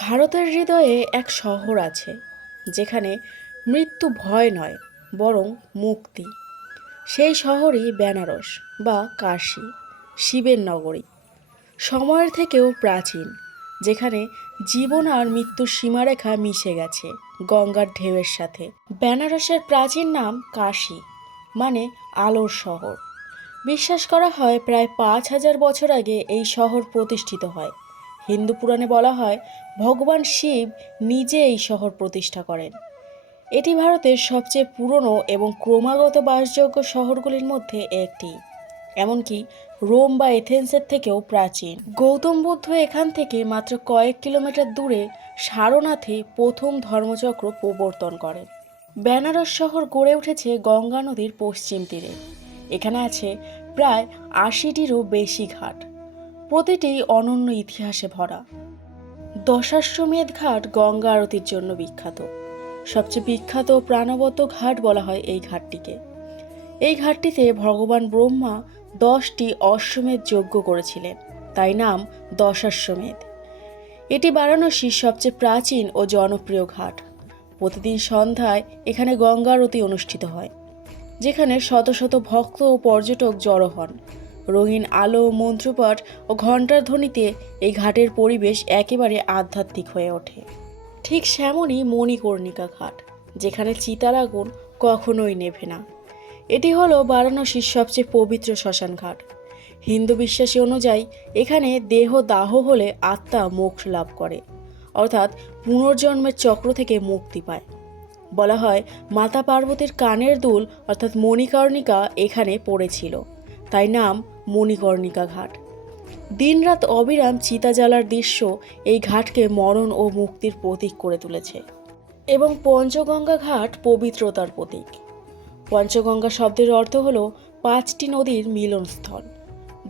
ভারতের হৃদয়ে এক শহর আছে যেখানে মৃত্যু ভয় নয়, বরং মুক্তি। সেই শহরই বেনারস বা কাশী, শিবের নগরী। সময়ের থেকেও প্রাচীন, যেখানে জীবন আর মৃত্যুর সীমারেখা মিশে গেছে গঙ্গার ঢেউয়ের সাথে। বেনারসের প্রাচীন নাম কাশী, মানে আলোর শহর। বিশ্বাস করা হয় প্রায় 5,000 বছর আগে এই শহর প্রতিষ্ঠিত হয়। হিন্দু পুরাণে বলা হয় ভগবান শিব নিজে এই শহর প্রতিষ্ঠা করেন। এটি ভারতের সবচেয়ে পুরনো এবং ক্রমাগত বাসযোগ্য শহরগুলির মধ্যে একটি, এমনকি রোম বা এথেন্সের থেকেও প্রাচীন। গৌতম বুদ্ধ এখান থেকে মাত্র কয়েক কিলোমিটার দূরে সারনাথে প্রথম ধর্মচক্র প্রবর্তন করেন। বেনারস শহর গড়ে উঠেছে গঙ্গা নদীর পশ্চিম তীরে। এখানে আছে প্রায় 80টিরও বেশি ঘাট, প্রতিটি অনন্য ইতিহাসে ভরা। দশাশ্বমেধ ঘাট গঙ্গা আরতির জন্য বিখ্যাত। সবচেয়ে বিখ্যাত ও প্রাণবন্ত ঘাট বলা হয় এই ঘাটটিকে। এই ঘাটটিতে ভগবান ব্রহ্মা 10টি অশ্বমেধ যজ্ঞ করেছিলেন, তাই নাম দশাশ্বমেধ। এটি বারাণসীর সবচেয়ে প্রাচীন ও জনপ্রিয় ঘাট। প্রতিদিন সন্ধ্যায় এখানে গঙ্গা আরতি অনুষ্ঠিত হয়, যেখানে শত শত ভক্ত ও পর্যটক জড়ো হন। রঙিন আলো, মন্ত্রপাঠ ও ঘণ্টার ধ্বনিতে এই ঘাটের পরিবেশ একেবারে আধ্যাত্মিক হয়ে ওঠে। ঠিক সেমনই মণিকর্ণিকা ঘাট, যেখানে চিতার আগুন কখনোই নেভে না। এটি হলো বারাণসীর সবচেয়ে পবিত্র শ্মশান ঘাট। হিন্দু বিশ্বাসী অনুযায়ী এখানে দেহ দাহ হলে আত্মা মোক্ষ লাভ করে, অর্থাৎ পুনর্জন্মের চক্র থেকে মুক্তি পায়। বলা হয় মাতা পার্বতীর কানের দুল অর্থাৎ মণিকর্ণিকা এখানে পড়েছিল, তাই নাম মণিকর্ণিকা ঘাট। দিনরাত অবিরাম চিতা জ্বালার দৃশ্য এই ঘাটকে মরণ ও মুক্তির প্রতীক করে তুলেছে। এবং পঞ্চগঙ্গা ঘাট পবিত্রতার প্রতীক। পঞ্চগঙ্গা শব্দের অর্থ হল 5টি নদীর মিলনস্থল।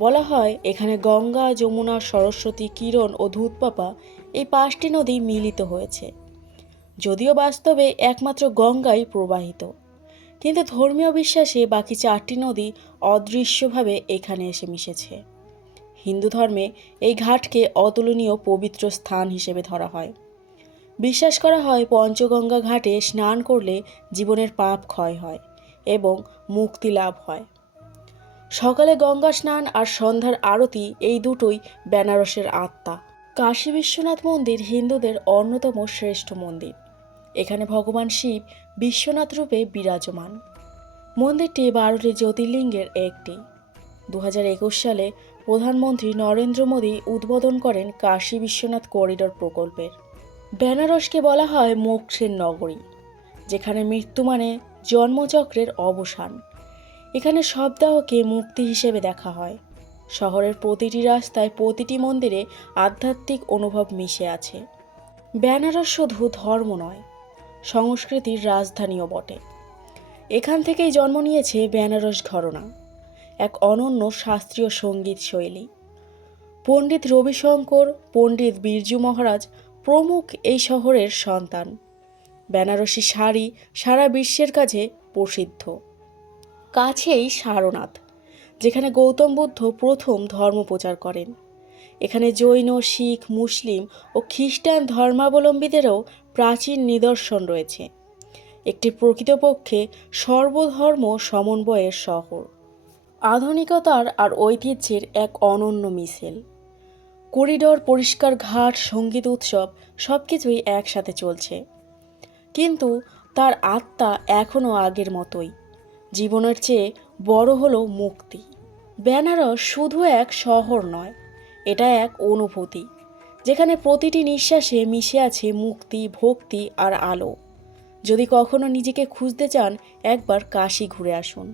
বলা হয় এখানে গঙ্গা, যমুনা, সরস্বতী, কিরণ ও ধূতপাপা এই 5টি নদী মিলিত হয়েছে। যদিও বাস্তবে একমাত্র গঙ্গাই প্রবাহিত, কিন্তু ধর্মীয় বিশ্বাসে বাকি 4টি নদী অদৃশ্যভাবে এখানে এসে মিশেছে। হিন্দু ধর্মে এই ঘাটকে অতুলনীয় পবিত্র স্থান হিসেবে ধরা হয়। বিশ্বাস করা হয় পঞ্চগঙ্গা ঘাটে স্নান করলে জীবনের পাপ ক্ষয় হয় এবং মুক্তি লাভ হয়। সকালে গঙ্গা স্নান আর সন্ধ্যার আরতি এই দুটোই বেনারসের আত্মা। কাশী বিশ্বনাথ মন্দির হিন্দুদের অন্যতম শ্রেষ্ঠ মন্দির। এখানে ভগবান শিব বিশ্বনাথ রূপে বিরাজমান। মন্দিরটি 12টি জ্যোতির্লিঙ্গের একটি। 2021 সালে প্রধানমন্ত্রী নরেন্দ্র মোদী উদ্বোধন করেন কাশী বিশ্বনাথ করিডোর প্রকল্পের। বেনারসকে বলা হয় মোক্ষের নগরী, যেখানে মৃত্যু মানে জন্মচক্রের অবসান। এখানে শবদাহকে মুক্তি হিসেবে দেখা হয়। শহরের প্রতিটি রাস্তায়, প্রতিটি মন্দিরে আধ্যাত্মিক অনুভব মিশে আছে। বেনারস শুধু ধর্ম নয়, সংস্কৃতির রাজধানীও বটে। এখান থেকেই জন্ম নিয়েছে বেনারস ঘরানা, এক অনন্য শাস্ত্রীয় সঙ্গীত শৈলী। পণ্ডিত রবিশঙ্কর, পণ্ডিত বিরজু মহারাজ প্রমুখ এই শহরের সন্তান। বেনারসি শাড়ি সারা বিশ্বের কাছে প্রসিদ্ধ। কাছেই সারনাথ, যেখানে গৌতম বুদ্ধ প্রথম ধর্ম প্রচার করেন। এখানে জৈন, শিখ, মুসলিম ও খ্রিস্টান ধর্মাবলম্বীদেরও প্রাচীন নিদর্শন রয়েছে। একটি প্রকৃতপক্ষে সর্বধর্ম সমন্বয়ের শহর। আধুনিকতার আর ঐতিহ্যের এক অনন্য মিশেল। করিডোর, পরিষ্কার ঘাট, সঙ্গীত উৎসব সবকিছুই একসাথে চলছে, কিন্তু তার আত্মা এখনও আগের মতোই। জীবনের চেয়ে বড় হলো মুক্তি। বেনারস শুধু এক শহর নয়, এটা এক অনুভূতি, যেখানে প্রতিটি নিঃশ্বাসে মিশে আছে মুক্তি, ভক্তি আর আলো। যদি কখনো নিজেকে খুঁজতে চান, একবার কাশী ঘুরে আসুন।